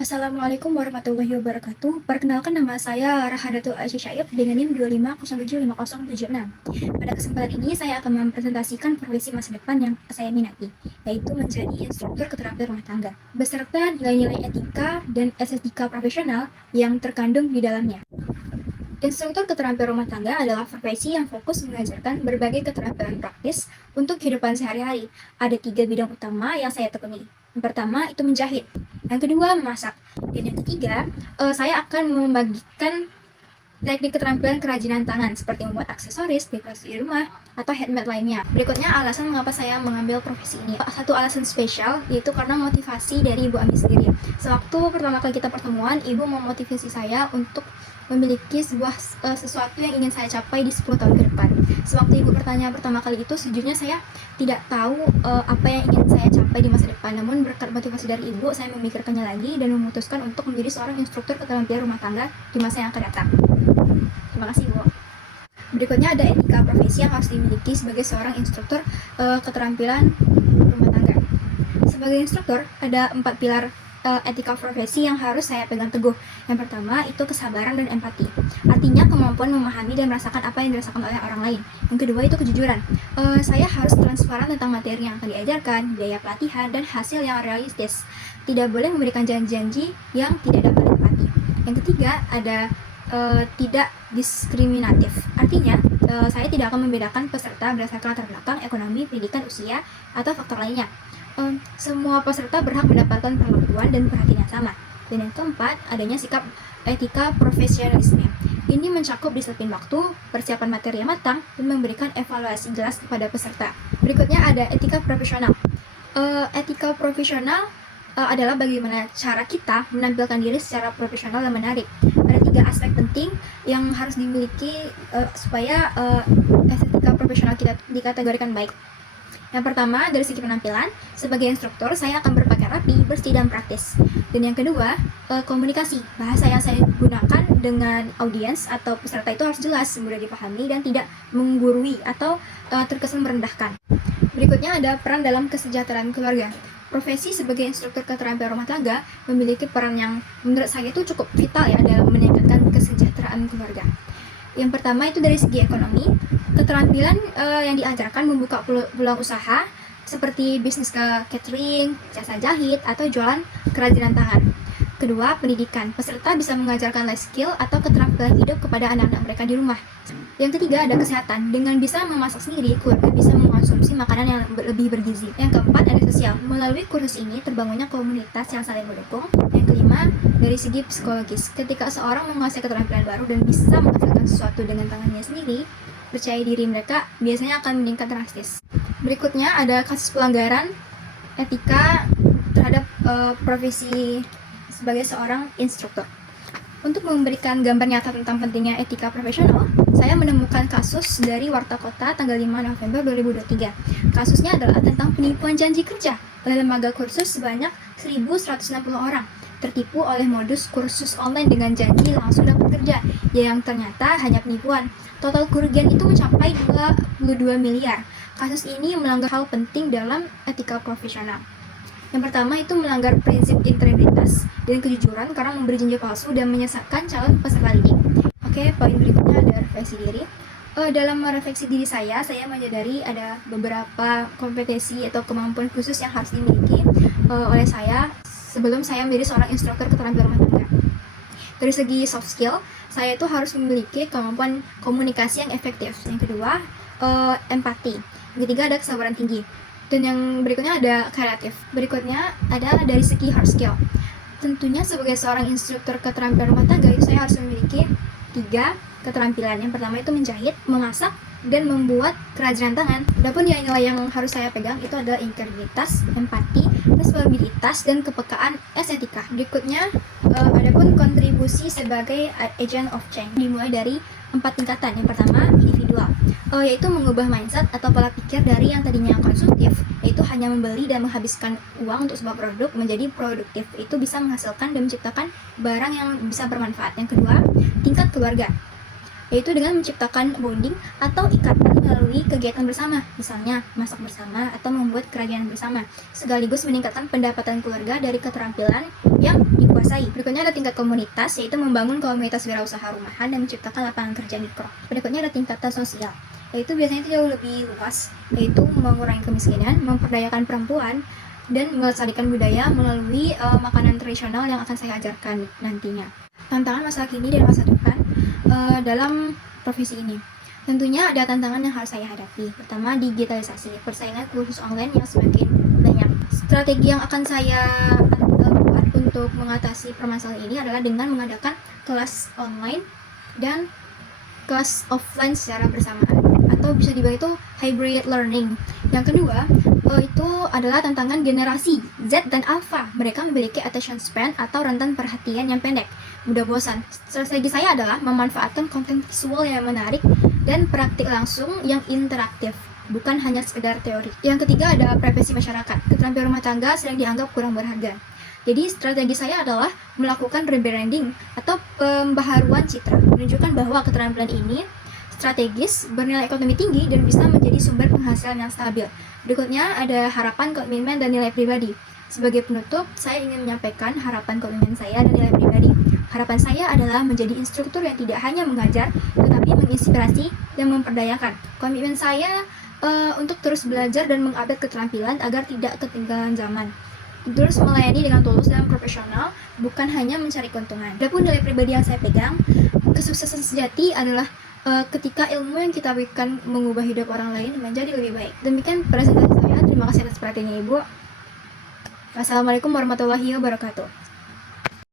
Assalamualaikum warahmatullahi wabarakatuh. Perkenalkan, nama saya Rahadatul Asysyayib dengan NIM 250750776. Pada kesempatan ini saya akan mempresentasikan profesi masa depan yang saya minati, yaitu menjadi instruktur keterampilan rumah tangga, beserta nilai-nilai etika dan estetika profesional yang terkandung di dalamnya. Instruktur keterampilan rumah tangga adalah profesi yang fokus mengajarkan berbagai keterampilan praktis untuk kehidupan sehari-hari. Ada 3 bidang utama yang saya tekuni. Yang pertama itu menjahit, yang kedua memasak, dan yang ketiga saya akan membagikan teknik keterampilan kerajinan tangan seperti membuat aksesoris, dekorasi di rumah, atau handmade lainnya. Berikutnya alasan mengapa saya mengambil profesi ini. Satu alasan spesial yaitu karena motivasi dari Ibu Ami sendiri. Sewaktu pertama kali kita pertemuan, Ibu memotivasi saya untuk memiliki sesuatu yang ingin saya capai di 10 tahun ke depan. Sewaktu Ibu bertanya pertama kali itu, sejujurnya saya tidak tahu apa yang ingin saya capai di masa depan. Namun berkat motivasi dari Ibu, saya memikirkannya lagi dan memutuskan untuk menjadi seorang instruktur keterampilan rumah tangga di masa yang akan datang. Terima kasih, Bu. Berikutnya ada etika profesi yang harus dimiliki sebagai seorang instruktur keterampilan rumah tangga. Sebagai instruktur, ada 4 pilar etika profesi yang harus saya pegang teguh. Yang pertama itu kesabaran dan empati. Artinya kemampuan memahami dan merasakan apa yang dirasakan oleh orang lain. Yang kedua itu kejujuran. Saya harus transparan tentang materi yang akan diajarkan, biaya pelatihan, dan hasil yang realistis. Tidak boleh memberikan janji-janji yang tidak dapat ditepati. Yang ketiga ada tidak diskriminatif. Artinya, saya tidak akan membedakan peserta berdasarkan latar belakang, ekonomi, pendidikan, usia, atau faktor lainnya. Semua peserta berhak mendapatkan perlakuan dan perhatian yang sama. Dan yang keempat, adanya sikap etika profesionalisme. Ini mencakup disiplin waktu, persiapan materi yang matang, dan memberikan evaluasi jelas kepada peserta. Berikutnya ada etika profesional. Etika profesional adalah bagaimana cara kita menampilkan diri secara profesional dan menarik. Ada 3 aspek penting yang harus dimiliki supaya estetika profesional kita dikategorikan baik. Yang pertama, dari segi penampilan, sebagai instruktur saya akan berpakaian rapi, bersih, dan praktis. Dan yang kedua, komunikasi. Bahasa yang saya gunakan dengan audiens atau peserta itu harus jelas, mudah dipahami, dan tidak menggurui atau terkesan merendahkan. Berikutnya ada peran dalam kesejahteraan keluarga. Profesi sebagai instruktur keterampilan rumah tangga memiliki peran yang menurut saya itu cukup vital ya dalam meningkatkan kesejahteraan keluarga. Yang pertama itu dari segi ekonomi, keterampilan yang diajarkan membuka peluang usaha seperti bisnis catering, jasa jahit, atau jualan kerajinan tangan. Kedua, pendidikan. Peserta bisa mengajarkan life skill atau keterampilan hidup kepada anak-anak mereka di rumah. Yang ketiga ada kesehatan. Dengan bisa memasak sendiri, keluarga bisa mengonsumsi makanan yang lebih bergizi. Yang keempat ada sosial. Melalui kursus ini terbangunnya komunitas yang saling mendukung. Yang kelima, dari segi psikologis. Ketika seorang menguasai keterampilan baru dan bisa menghasilkan sesuatu dengan tangannya sendiri, percaya diri mereka biasanya akan meningkat drastis. Berikutnya ada kasus pelanggaran etika terhadap profesi sebagai seorang instruktur. Untuk memberikan gambar nyata tentang pentingnya etika profesional, saya menemukan kasus dari Warta Kota tanggal 5 November 2023. Kasusnya adalah tentang penipuan janji kerja oleh lembaga kursus sebanyak 1.160 orang. Tertipu oleh modus kursus online dengan janji langsung dapat kerja, yang ternyata hanya penipuan. Total kerugian itu mencapai 22 miliar. Kasus ini melanggar hal penting dalam etika profesional. Yang pertama itu melanggar prinsip integritas dan kejujuran karena memberi janji palsu dan menyesatkan calon peserta didik. Oke, poin berikutnya ada refleksi diri. Dalam merefleksi diri saya menyadari ada beberapa kompetensi atau kemampuan khusus yang harus dimiliki oleh saya sebelum saya menjadi seorang instruktur keterampilan rumah tangga. Dari segi soft skill, saya itu harus memiliki kemampuan komunikasi yang efektif. Yang kedua, empati. Yang ketiga ada kesabaran tinggi. Dan yang berikutnya ada kreatif. Berikutnya ada dari segi hard skill. Tentunya sebagai seorang instruktur keterampilan rumah tangga itu saya harus memiliki 3 keterampilan. Yang pertama itu menjahit, memasak, dan membuat kerajinan tangan. Adapun nilai-nilai yang harus saya pegang itu adalah integritas, empati, responsabilitas, dan kepekaan estetika. Berikutnya adapun kontribusi sebagai agent of change dimulai dari 4 tingkatan. Yang pertama individual, yaitu mengubah mindset atau pola pikir dari yang tadinya konsumtif, yaitu hanya membeli dan menghabiskan uang untuk sebuah produk, menjadi produktif, itu bisa menghasilkan dan menciptakan barang yang bisa bermanfaat. Yang kedua, tingkat keluarga. yaitu dengan menciptakan bonding atau ikatan melalui kegiatan bersama, misalnya masak bersama atau membuat kerajinan bersama, sekaligus meningkatkan pendapatan keluarga dari keterampilan yang dikuasai. Berikutnya ada tingkat komunitas, yaitu membangun komunitas wirausaha rumahan dan menciptakan lapangan kerja mikro. Berikutnya ada tingkatan sosial, yaitu biasanya itu jauh lebih luas, yaitu mengurangi kemiskinan, memperdayakan perempuan, dan melestarikan budaya melalui makanan tradisional yang akan saya ajarkan nantinya. Tantangan masa kini dan masa depan dalam profesi ini. Tentunya ada tantangan yang harus saya hadapi. Pertama, digitalisasi, persaingan kursus online yang semakin banyak. Strategi yang akan saya buat untuk mengatasi permasalahan ini adalah dengan mengadakan kelas online dan kelas offline secara bersamaan, atau bisa dibilang itu hybrid learning. Yang kedua, itu adalah tantangan generasi Z dan Alpha. Mereka memiliki attention span atau rentan perhatian yang pendek, mudah bosan. Strategi saya adalah memanfaatkan konten visual yang menarik dan praktik langsung yang interaktif, bukan hanya sekedar teori. Yang ketiga ada prevensi masyarakat. Keterampilan rumah tangga sering dianggap kurang berharga. Jadi strategi saya adalah melakukan rebranding atau pembaharuan citra, menunjukkan bahwa keterampilan ini strategis, bernilai ekonomi tinggi, dan bisa menjadi sumber penghasilan yang stabil. Berikutnya ada harapan, komitmen, dan nilai pribadi. Sebagai penutup, saya ingin menyampaikan harapan, komitmen saya, dan nilai pribadi. Harapan saya adalah menjadi instruktur yang tidak hanya mengajar, tetapi menginspirasi dan memperdayakan. Komitmen saya untuk terus belajar dan mengupdate keterampilan agar tidak ketinggalan zaman. Terus melayani dengan tulus dan profesional, bukan hanya mencari keuntungan. Adapun nilai pribadi yang saya pegang, kesuksesan sejati adalah ketika ilmu yang kita berikan mengubah hidup orang lain menjadi lebih baik. Demikian presentasi saya. Terima kasih atas perhatiannya Ibu. Wassalamualaikum warahmatullahi wabarakatuh.